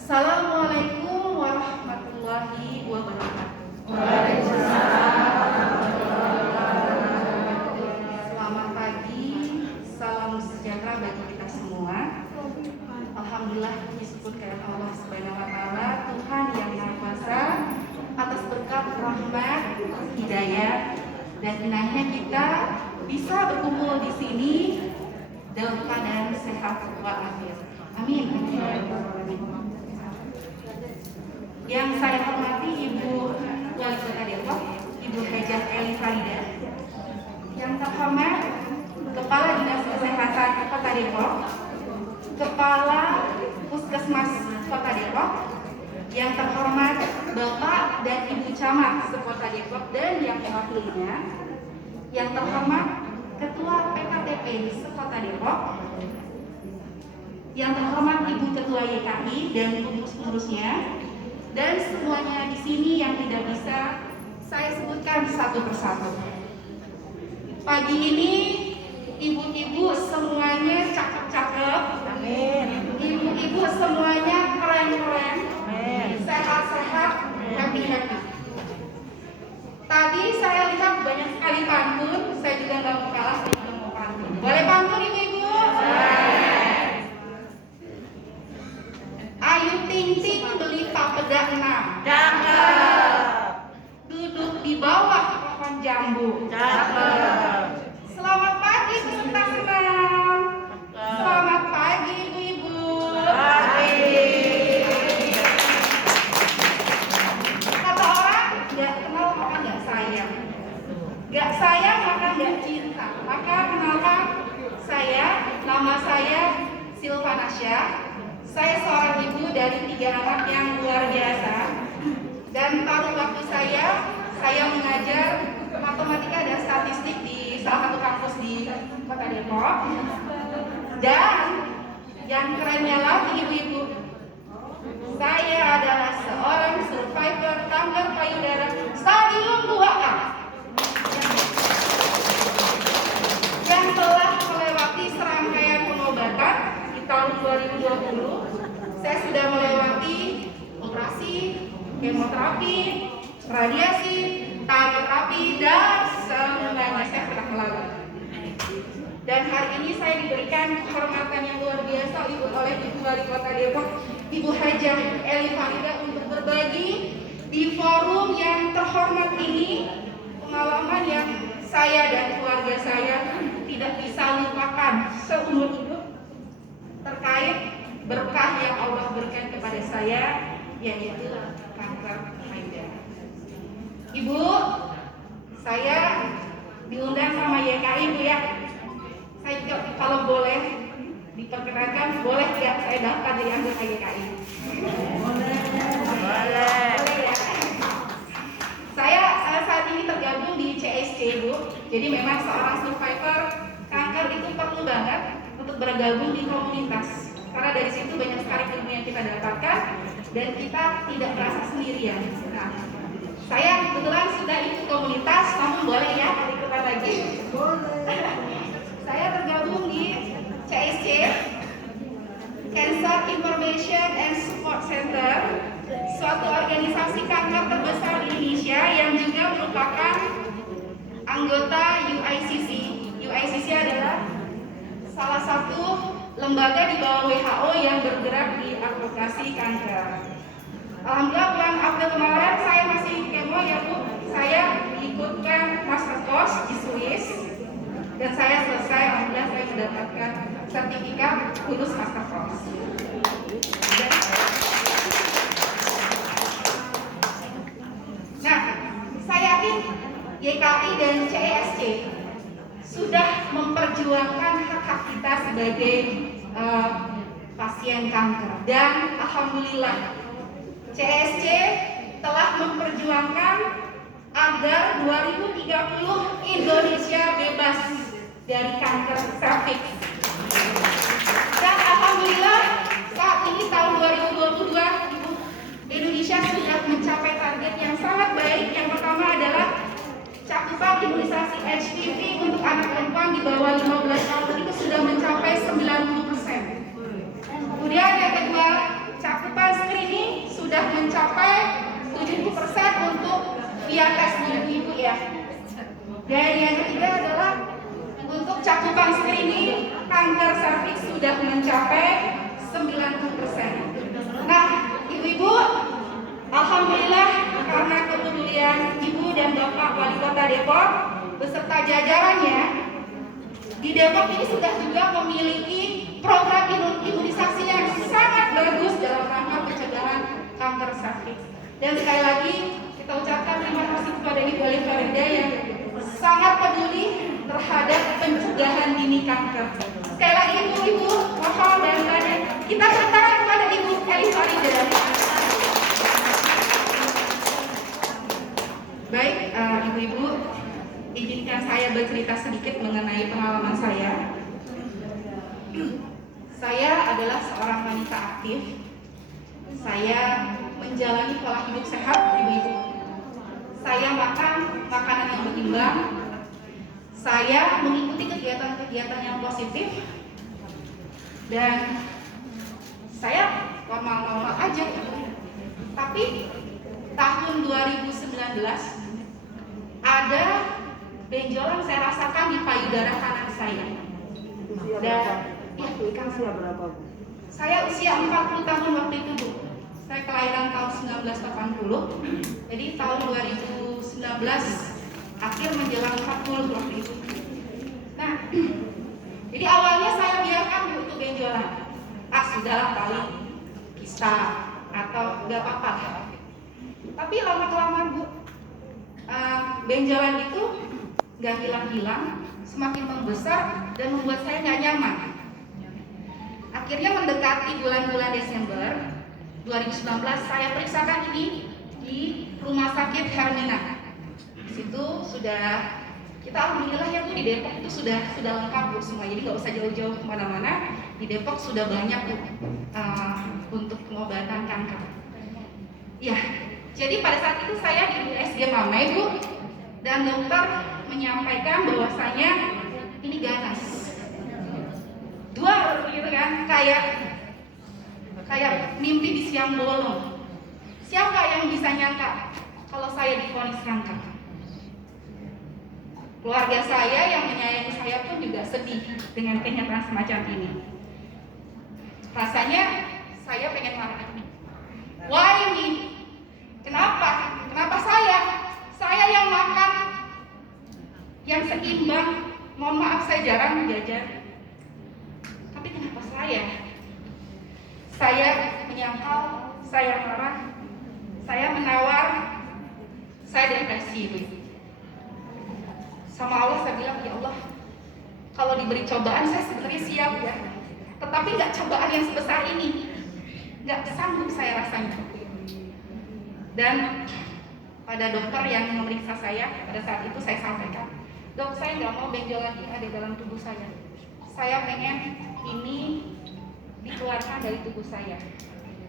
Assalamualaikum warahmatullahi wabarakatuh. Waalaikumsalam. Selamat pagi, salam sejahtera bagi kita semua. Alhamdulillah, puji syukur kepada Allah Subhanahu wa taala, Tuhan yang Maha Kuasa, atas berkat rahmat, hidayah dan inayahnya kita bisa berkumpul di sini dalam keadaan sehat walafiat. Amin. Yang saya hormati Ibu Wali Kota Depok, Ibu Hajah Eli Farida. Yang terhormat Kepala Dinas Kesehatan Kota Depok, Kepala Puskesmas Kota Depok, yang terhormat Bapak dan Ibu Camat Sekota Depok dan yang mewakilinya, yang terhormat Ketua PKTP Sekota Depok, yang terhormat Ibu Ketua YKI dan pengurus-pengurusnya, dan semuanya di sini yang tidak bisa saya sebutkan satu persatu. Pagi ini ibu-ibu semuanya cakep-cakep, Amin. ibu-ibu semuanya keren-keren, sehat-sehat, happy-happy. Tadi saya lihat banyak sekali pantun, saya juga nggak mau kalah, saya juga mau pantun. Boleh pantun ibu-ibu? Ayu ting ting beli papeda 6, Cakep. duduk di bawah pohon jambu. Cakep. Selamat pagi peserta senam. Selamat pagi ibu-ibu. Pagi. Kata orang nggak kenal maka nggak sayang, nggak sayang maka nggak cinta. Maka kenalkan saya, nama saya Silvanasya. Saya seorang ibu dari 3 anak yang luar biasa. Dan paruh waktu saya mengajar matematika dan statistik di salah satu kampus di Kota Depok. Dan yang kerennya lagi ibu-ibu, saya adalah seorang survivor kanker payudara stadium 2A yang telah melewati serangkaian pengobatan di tahun 2020. Saya sudah melewati operasi, kemoterapi, radiasi, terapi, dan semuanya saya pernah melalui. Dan hari ini saya diberikan kehormatan yang luar biasa oleh Ibu Wali Kota Depok, Ibu Hajah Eli Farida, untuk berbagi di forum yang terhormat ini pengalaman yang saya dan keluarga saya tidak bisa lupakan seumur hidup terkait berkah yang Allah berikan kepada saya, yaitu kanker payudara. Ibu, saya diundang sama YKI Bu ya. Saya juga kalau boleh diperkenalkan, boleh tidak saya daftar jadi anggota YKI? Boleh. Ya. Saya saat ini tergabung di CSC Bu. Jadi memang seorang survivor kanker itu perlu banget untuk bergabung di komunitas. Karena dari situ banyak sekali ilmu yang kita dapatkan dan kita tidak merasa sendirian. Nah, saya kebetulan sudah ikut komunitas, namun boleh ya ikutan lagi? Boleh. Saya tergabung di CSC, Cancer Information and Support Center, suatu organisasi kanker terbesar di Indonesia yang juga merupakan anggota UICC. UICC adalah salah satu lembaga di bawah WHO yang bergerak di advokasi kanker. Alhamdulillah bulan April kemarin saya masih kemo ya Bu. Saya ikutkan master course di Swiss dan saya selesai. Alhamdulillah saya mendapatkan sertifikat lulus master course. Nah, saya yakin YKI dan CESC sudah memperjuangkan hak-hak kita sebagai pasien kanker, dan alhamdulillah CSC telah memperjuangkan agar 2030 Indonesia bebas dari kanker serviks. Dan alhamdulillah saat ini tahun 2022 Indonesia sudah mencapai target yang sangat baik. Yang pertama adalah cakupan imunisasi HPV untuk anak perempuan di bawah 15 tahun itu sudah mencapai 90%. Kemudian yang kedua, cakupan screening via tes ibu ya. Dan yang ketiga adalah untuk cakupan screening kanker serviks sudah mencapai 90%. Nah, ibu-ibu, alhamdulillah karena kepedulian Ibu dan Bapak Wali Kota Depok beserta jajarannya, di Depok ini sudah juga memiliki program imunisasi yang sangat bagus dalam rangka pencegahan kanker serviks. Dan sekali lagi kita ucapkan terima kasih kepada Ibu Ali Farida yang sangat peduli terhadap pencegahan dini kanker. Sekali lagi ibu-ibu, mohon bantuannya. Kita beri tangan kepada Ibu Ali Farida. Baik, ibu-ibu, izinkan saya bercerita sedikit mengenai pengalaman saya. Saya adalah seorang wanita aktif. Saya menjalani pola hidup sehat, ibu-ibu. Saya makan makanan yang berimbang. Saya mengikuti kegiatan-kegiatan yang positif. Dan saya normal-normal aja. Tapi tahun 2019 ada benjolan saya rasakan di payudara kanan saya. Dan usia berapa, Bu? saya usia 40 tahun waktu itu, Bu. Saya kelahiran tahun 1980. Jadi tahun 2019 akhir menjelang 40 waktu itu. Nah, jadi awalnya saya biarkan Bu itu benjolan. Sudahlah kali kista atau enggak apa-apa. Tapi lama-kelamaan Bu, benjolan itu nggak hilang-hilang, semakin membesar dan membuat saya nggak nyaman. Akhirnya mendekati bulan-bulan Desember 2019, saya periksakan ini di Rumah Sakit Hermina. Di situ sudah, kita alhamdulillah ya Bu, di Depok itu sudah lengkap Bu semua. Jadi nggak usah jauh-jauh kemana-mana. Di Depok sudah banyak Bu untuk pengobatan kanker. Ya, jadi pada saat itu saya di USG Mamai Bu, dan dokter menyampaikan bahwasanya ini ganas. Dua gitu kan, kayak mimpi di siang bolong. Siapa yang bisa nyangka kalau saya divonis kanker? Keluarga saya yang menyayangi saya pun juga sedih dengan kenyataan semacam ini. Rasanya saya pengen marah. Why me? Kenapa? Kenapa saya? Saya yang makan yang seimbang. Mohon maaf saya jarang jajan. Tapi kenapa saya? Saya menyangkal, saya marah, saya menawar, saya depresi Bu. Sama Allah saya bilang, ya Allah, kalau diberi cobaan saya sebenarnya siap ya. Tetapi nggak cobaan yang sebesar ini, nggak sanggup saya rasanya. Dan pada dokter yang memeriksa saya pada saat itu saya sampaikan, dok, saya nggak mau benjolan ini ada dalam tubuh saya. Saya pengen ini dikeluarkan dari tubuh saya.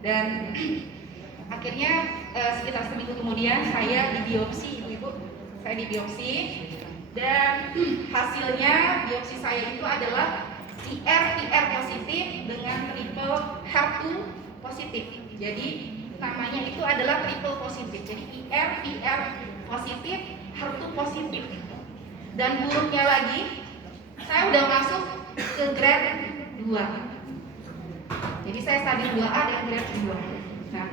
Dan akhirnya sekitar seminggu kemudian saya dibiopsi, ibu-ibu. Saya dibiopsi dan hasilnya biopsi saya itu adalah PR positif dengan triple HER2 positif. Jadi namanya itu adalah triple positif. Jadi PR positif, HER2 positif. Dan buruknya lagi, saya udah masuk ke grade 2. Jadi saya stadium 2A dan grade 2. Nah,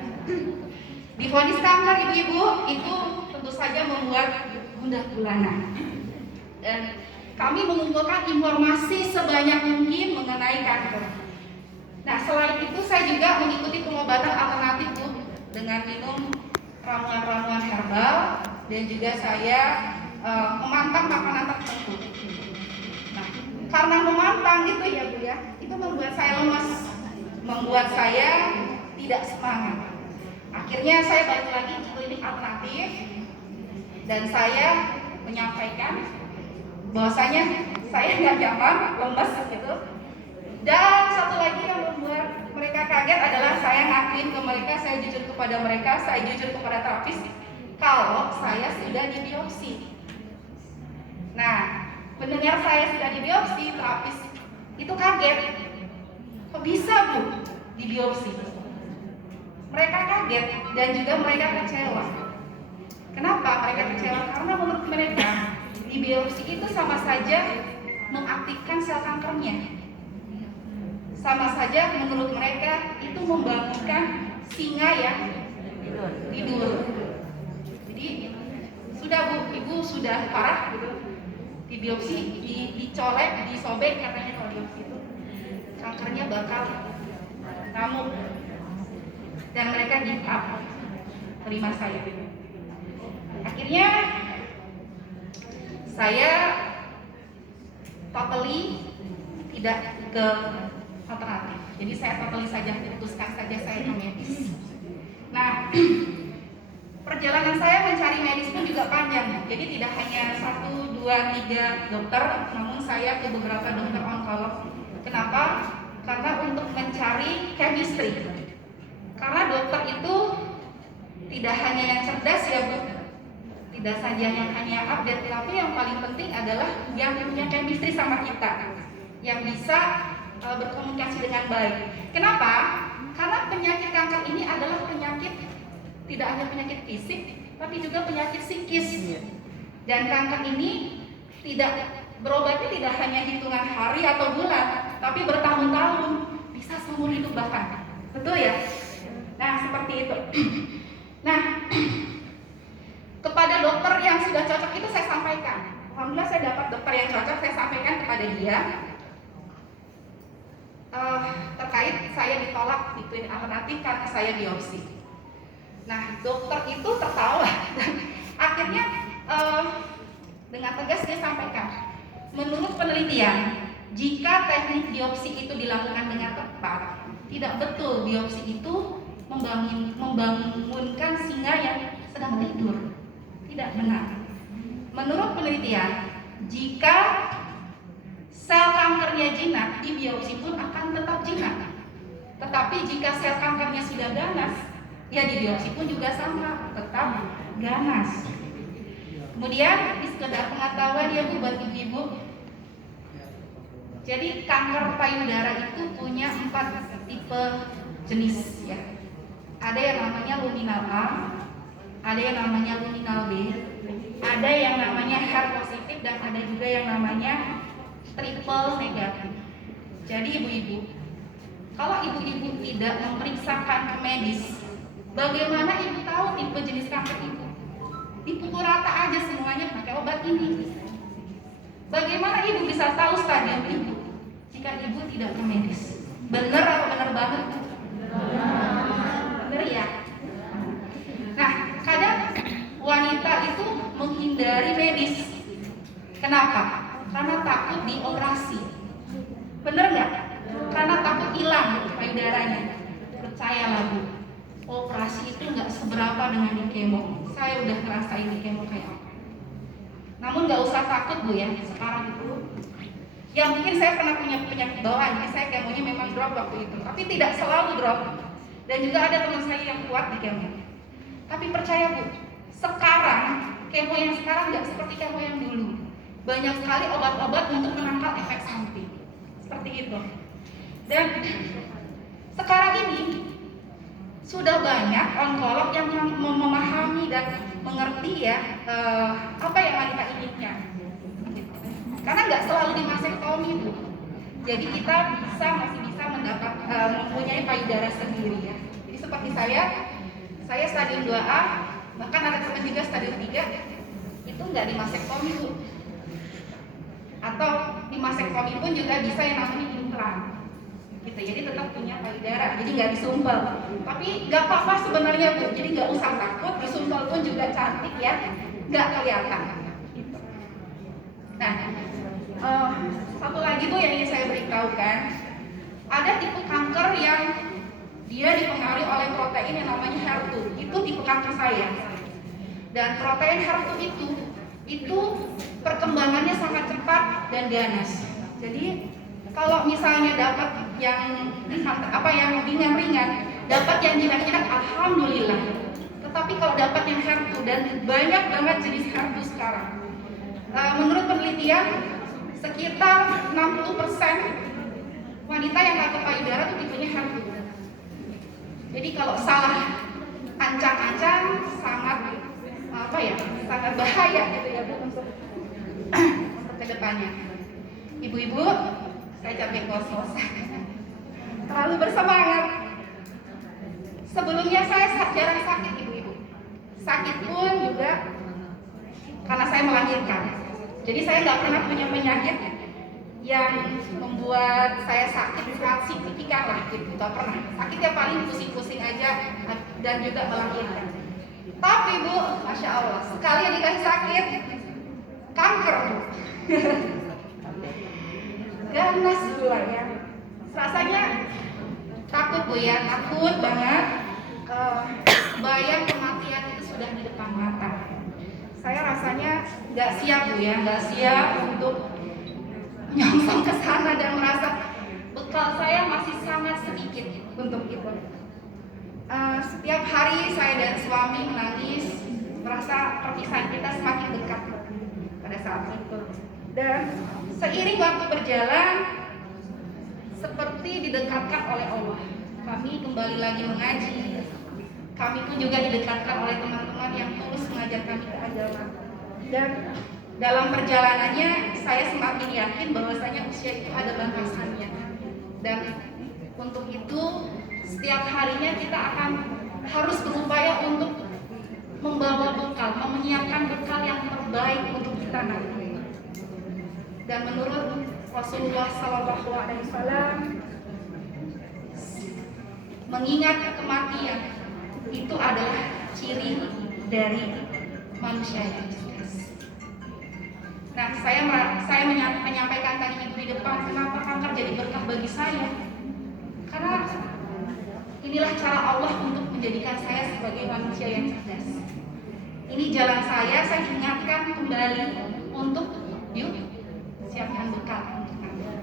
divonis kanker ibu-ibu itu tentu saja membuat gundah gulana. Dan kami mengumpulkan informasi sebanyak mungkin mengenai kanker. Nah, selain itu saya juga mengikuti pengobatan alternatif Bu, dengan minum ramuan-ramuan herbal dan juga saya memantang makanan tertentu. Nah, karena memantang gitu ya Bu ya, itu membuat saya lemas, membuat saya tidak semangat. Akhirnya saya balik lagi ke klinik alternatif dan saya menyampaikan bahwasanya saya nggak nyaman, lemes gitu. Dan satu lagi yang membuat mereka kaget adalah saya ngakuin ke mereka, saya jujur kepada mereka, saya jujur kepada terapis kalau saya sudah dibiopsi. Nah, pendengar saya sudah dibiopsi, terapis itu kaget. Kok bisa Bu dibiopsi? Mereka kaget dan juga mereka kecewa. Kenapa mereka kecewa? Karena menurut mereka di biopsi itu sama saja mengaktifkan sel kankernya. Sama saja menurut mereka itu membangunkan singa yang tidur. Jadi sudah Bu, Ibu sudah parah gitu. Di biopsi, dicolek, disobek katanya kalau biopsi itu kankernya bakal ngamuk. Dan mereka give up terima saya. Akhirnya saya totally tidak ke alternatif. Jadi saya totally saja putuskan saja saya ke medis. Nah, perjalanan saya mencari medis pun juga panjang. Jadi tidak hanya 1, 2, 3 dokter, namun saya ke beberapa dokter onkolog. Kenapa? Karena untuk mencari chemistry. Karena dokter itu tidak hanya yang cerdas ya Bu, tidak saja yang hanya update, tapi yang paling penting adalah yang punya chemistry sama kita, yang bisa berkomunikasi dengan baik. Kenapa? Karena penyakit kanker ini adalah penyakit tidak hanya penyakit fisik, tapi juga penyakit psikis. Dan kanker ini tidak berobatnya tidak hanya hitungan hari atau bulan, tapi bertahun-tahun, bisa seumur hidup bahkan. Betul ya? Nah, seperti itu. Nah, kepada dokter yang sudah cocok itu saya sampaikan. Alhamdulillah saya dapat dokter yang cocok, saya sampaikan kepada dia terkait saya ditolak di klinik alternatif karena saya biopsi. Nah, dokter itu tertawa dan akhirnya dengan tegas dia sampaikan, menurut penelitian, jika teknik biopsi itu dilakukan dengan tepat, tidak betul biopsi itu membangunkan singa yang sedang tidur. Tidak benar. Menurut penelitian, jika sel kankernya jinak, di biopsi pun akan tetap jinak. Tetapi jika sel kankernya sudah ganas, ya di biopsi pun juga sama, tetap ganas. Kemudian, di sekedar pengetahuan ya Bu buat ibu-ibu. Jadi kanker payudara itu punya 4 tipe jenis ya. Ada yang namanya luminal A, ada yang namanya luminal B, ada yang namanya HER positif, dan ada juga yang namanya triple negatif. Jadi ibu-ibu, kalau ibu-ibu tidak memeriksakan ke medis, bagaimana ibu tahu tipe jenis kanker ibu? Dipukul rata aja semuanya pakai obat ini. Bagaimana ibu bisa tahu stadium ibu jika ibu tidak ke medis? Benar atau benar banget? Benar ya? Nah, kadang wanita itu menghindari medis. Kenapa? Karena takut dioperasi. Bener nggak? Karena takut hilang payudaranya. Percayalah Bu, operasi itu nggak seberapa dengan di kemo. Saya udah ngerasain di kemo kayak apa. Namun nggak usah takut Bu ya. Sekarang itu, ya mungkin saya pernah punya penyakit bawaan, jadi saya kemonya memang drop waktu itu. Tapi tidak selalu drop. Dan juga ada teman saya yang kuat di kemo. Tapi percaya Bu, sekarang kemo yang sekarang nggak seperti kemo yang dulu. Banyak sekali obat-obat untuk menangkal efek samping. Seperti itu. Dan sekarang ini sudah banyak onkolog yang memahami dan mengerti ya apa yang wanita inginkan. Karena nggak selalu dimasektomi Bu. Jadi kita masih bisa mendapat mempunyai payudara sendiri ya. Jadi seperti saya stadium 2A, bahkan ada teman juga stadium 3, itu nggak dimasektomi Bu. Atau dimasektomi pun juga bisa yang namanya implan. Gitu, jadi tetap punya payudara, jadi nggak disumpel. Tapi nggak apa-apa sebenarnya Bu, jadi nggak usah takut, disumpel pun juga cantik ya, nggak kelihatan. Gitu. Nah, satu lagi Bu yang ingin saya beritahukan, ada tipe kanker yang dia dipengaruhi oleh protein yang namanya HER2. Itu tipe kanker saya. Dan protein HER2 itu perkembangannya sangat cepat dan ganas. Jadi kalau misalnya dapat yang ringan-ringan, dapat yang jinak-jinak, alhamdulillah. Tetapi kalau dapat yang HER2, dan banyak banget jenis HER2 sekarang. Menurut penelitian, sekitar 60% wanita yang kanker payudara itu tipenya HER2. Jadi kalau salah ancang-ancang sangat berbahaya gitu ya Bu untuk kedepannya. Ibu-ibu, saya capek ngos-ngosan, terlalu bersemangat. Sebelumnya saya jarang sakit ibu-ibu. Sakit pun juga karena saya melahirkan. Jadi saya nggak pernah punya penyakit yang membuat saya sakit sangat signifikan lah gitu. Nggak pernah. Sakitnya paling pusing-pusing aja dan juga melahirkan. Tapi Bu, Masya Allah, sekali dikasih sakit, kanker Bu. Ganas gula ya. Rasanya takut Bu ya, takut banget. Bayang kematian itu sudah di depan mata. Saya rasanya nggak siap Bu ya, nggak siap untuk nyongsong ke sana dan merasa bekal saya masih sangat sedikit untuk itu. Setiap hari saya dan suami menangis, merasa perpisahan kita semakin dekat pada saat itu. Dan seiring waktu berjalan, seperti didekatkan oleh Allah, kami kembali lagi mengaji. Kami pun juga didekatkan oleh teman-teman yang tulus mengajar kami ke agama. Dan dalam perjalanannya, saya semakin yakin bahwasanya usia itu ada batasannya. Dan untuk itu, setiap harinya kita akan harus berupaya untuk membawa bekal, menyiapkan bekal yang terbaik untuk kita nanti. Dan menurut Rasulullah SAW, mengingat kematian itu adalah ciri dari manusia yang cerdas. Nah, saya menyampaikan tadi Ibu di depan, kenapa kanker jadi berkah bagi saya? Karena inilah cara Allah untuk menjadikan saya sebagai manusia yang cerdas. Ini jalan saya ingatkan kembali untuk yuk siapkan bekal untuk Anda.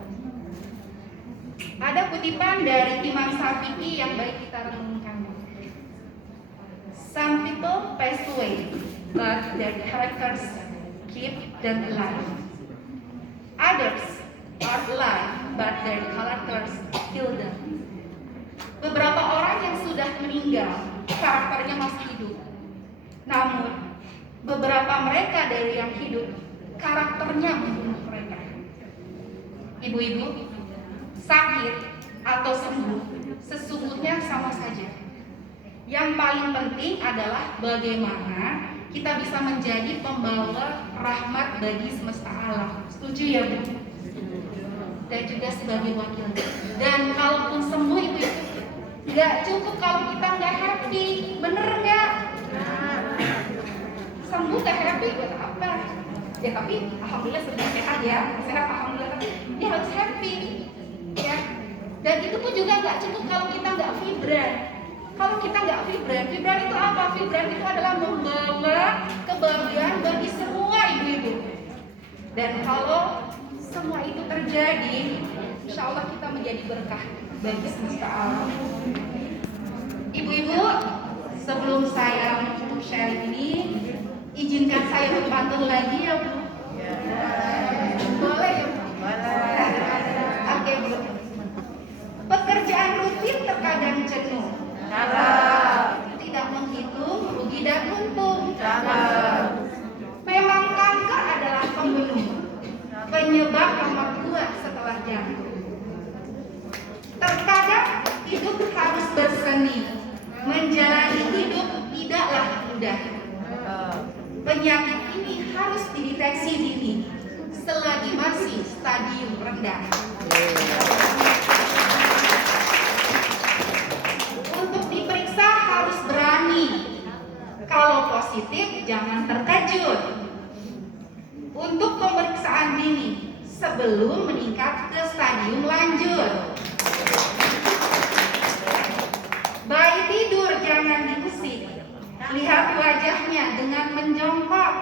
Ada kutipan dari Imam Syafi'i yang baik kita renungkan. Some people pass away, but their characters keep them alive. Others are alive, but their characters kill them. Beberapa orang yang sudah meninggal, karakternya masih hidup. Namun, beberapa mereka dari yang hidup, karakternya membunuh mereka. Ibu-ibu, sakit atau sembuh sesungguhnya sama saja. Yang paling penting adalah bagaimana kita bisa menjadi pembawa rahmat bagi semesta alam. Setuju ya Bu? Dan juga sebagai wakil. Dan kalaupun sembuh itu nggak cukup kalau kita nggak happy, bener nggak? Sembuh nggak happy buat apa? Ya tapi alhamdulillah sudah sehat ya, sehat alhamdulillah. Tapi dia harus happy, ya. Dan itu pun juga nggak cukup kalau kita nggak vibran. Kalau kita nggak vibran itu apa? Vibran itu adalah membawa kebahagiaan bagi semua ibu-ibu. Dan kalau semua itu terjadi, insya Allah kita menjadi berkah bagi semesta alam. Ibu-ibu, sebelum saya menutup sharing ini, izinkan saya berpantun lagi ya Bu. Boleh ya Bu? Oke Bu. Pekerjaan rutin terkadang jenuh. Tidak menghitung rugi dan untung. Memang kanker adalah pembunuh, penyebab nomor 2 setelah jantung. Terkadang hidup harus berseni, menjalani hidup tidaklah mudah. Penyakit ini harus dideteksi dini selagi masih stadium rendah. Untuk diperiksa harus berani. Kalau positif jangan terkejut. Untuk pemeriksaan dini sebelum meningkat ke stadium lanjut. Bayi tidur jangan diusik. Lihat wajahnya dengan menjongkok.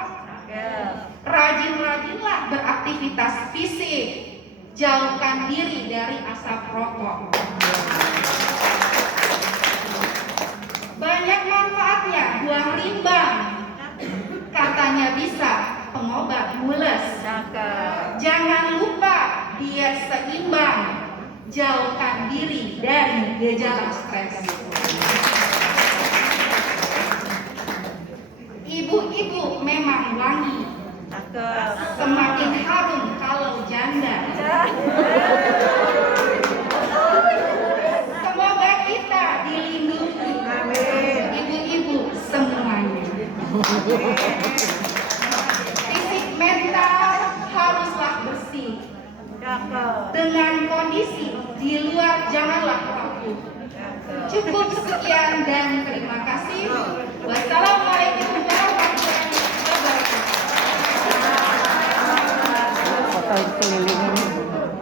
Rajin-rajinlah beraktivitas fisik. Jauhkan diri dari asap rokok. Banyak manfaatnya buah rimbang. Katanya bisa pengobat mules. Jangan lupa diet seimbang. Jauhkan diri dari gejala stres. Ibu-ibu memang semakin wangi. Cakep. Semakin harum kalau janda. Semoga kita dilindungi. Amin. Ibu-ibu semuanya. Fisik mental haruslah bersih. Cakep. Dengan kondisi di luar janganlah takut. Cukup sekian dan terima kasih. Wassalamualaikum warahmatullahi wabarakatuh. Foto keliling ini.